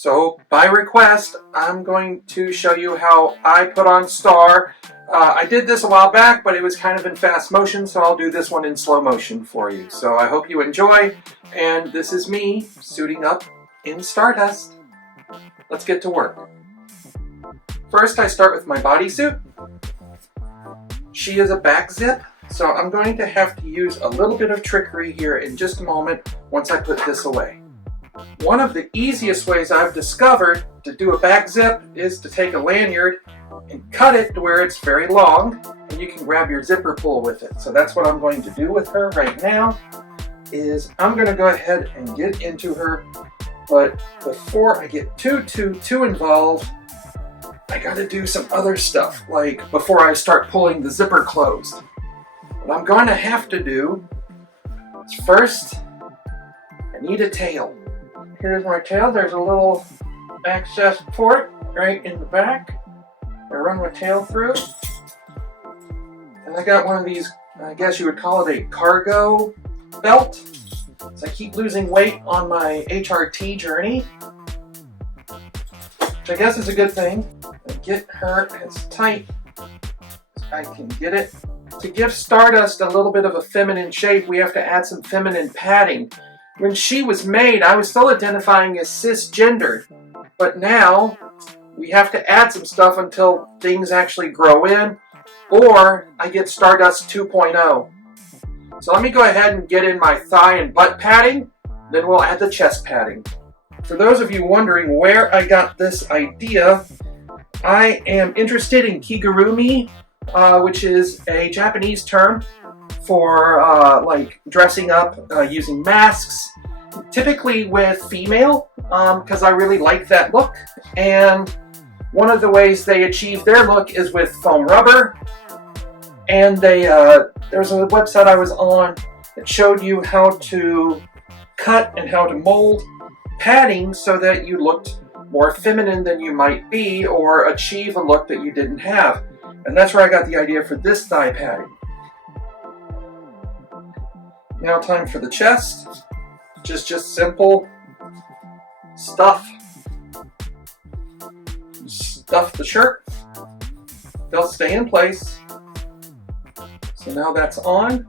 So by request, I'm going to show you how I put on Star. I did this a while back, but it was kind of in fast motion, so I'll do this one in slow motion for you. So I hope you enjoy, and this is me suiting up in Stardust. Let's get to work. First, I start with my bodysuit. She is a back zip, so I'm going to have to use a little bit of trickery here in just a moment once I put this away. One of the easiest ways I've discovered to do a back zip is to take a lanyard and cut it to where it's very long, and you can grab your zipper pull with it. So that's what I'm going to do with her right now, is I'm going to go ahead and get into her, but before I get too involved, I got to do some other stuff, like before I start pulling the zipper closed. What I'm going to have to do is first, I need a tail. Here's my tail. There's a little access port right in the back. I run my tail through. And I got one of these, I guess you would call it a cargo belt. So I keep losing weight on my HRT journey, which I guess is a good thing. I get her as tight as I can get it. To give Stardust a little bit of a feminine shape, we have to add some feminine padding. When she was made, I was still identifying as cisgendered, but now we have to add some stuff until things actually grow in, or I get Stardust 2.0. So let me go ahead and get in my thigh and butt padding, then we'll add the chest padding. For those of you wondering where I got this idea, I am interested in kigurumi, which is a Japanese term for like dressing up using masks, typically with female, because I really like that look. And one of the ways they achieve their look is with foam rubber. And there's a website I was on that showed you how to cut and how to mold padding so that you looked more feminine than you might be, or achieve a look that you didn't have. And that's where I got the idea for this thigh padding. Now time for the chest, which is just simple stuff. Stuff the shirt, they'll stay in place. So now that's on.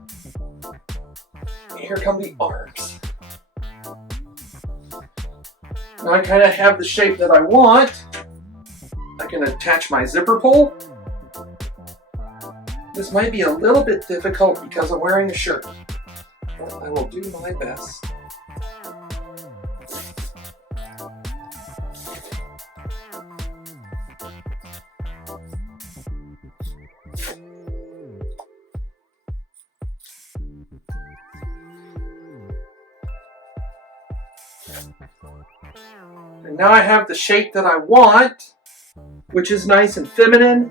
Here come the arms. Now I kind of have the shape that I want. I can attach my zipper pull. This might be a little bit difficult because I'm wearing a shirt. I will do my best. And now I have the shape that I want, which is nice and feminine.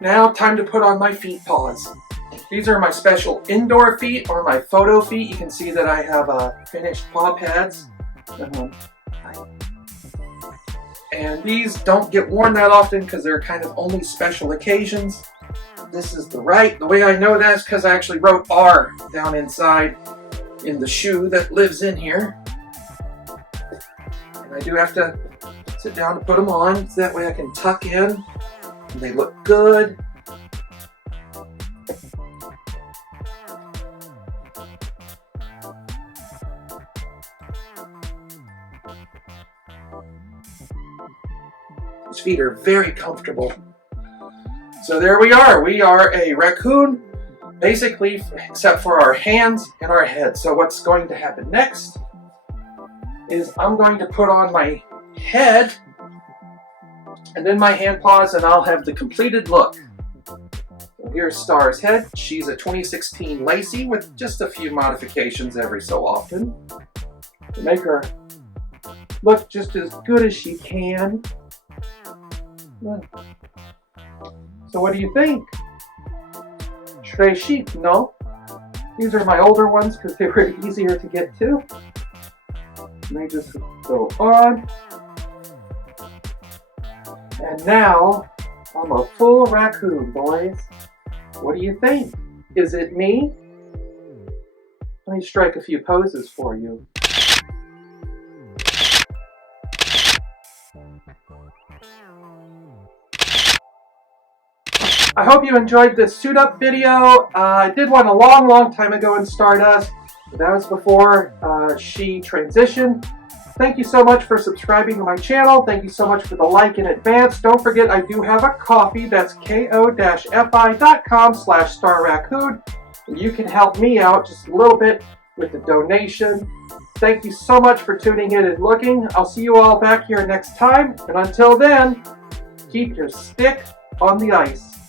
Now time to put on my feet paws. These are my special indoor feet, or my photo feet. You can see that I have finished paw pads. And these don't get worn that often because they're kind of only special occasions. This is the way I know that is because I actually wrote R down inside in the shoe that lives in here. And I do have to sit down to put them on, so that way I can tuck in and they look good. These feet are very comfortable. So there we are. We are a raccoon, basically, except for our hands and our head. So what's going to happen next is I'm going to put on my head and then my hand paws, and I'll have the completed look. So here's Star's head. She's a 2016 Lacy with just a few modifications every so often to make her look just as good as she can. So what do you think? Très chic, no? These are my older ones because they were easier to get to. And they just go on. And now, I'm a full raccoon, boys. What do you think? Is it me? Let me strike a few poses for you. I hope you enjoyed this suit up video. I did one a long time ago in Stardust. That was before she transitioned. Thank you so much for subscribing to my channel. Thank you so much for the like in advance. Don't forget I do have a Ko-fi. That's ko-fi.com/starraccoon. And you can help me out just a little bit with the donation. Thank you so much for tuning in and looking. I'll see you all back here next time. And until then, keep your stick on the ice.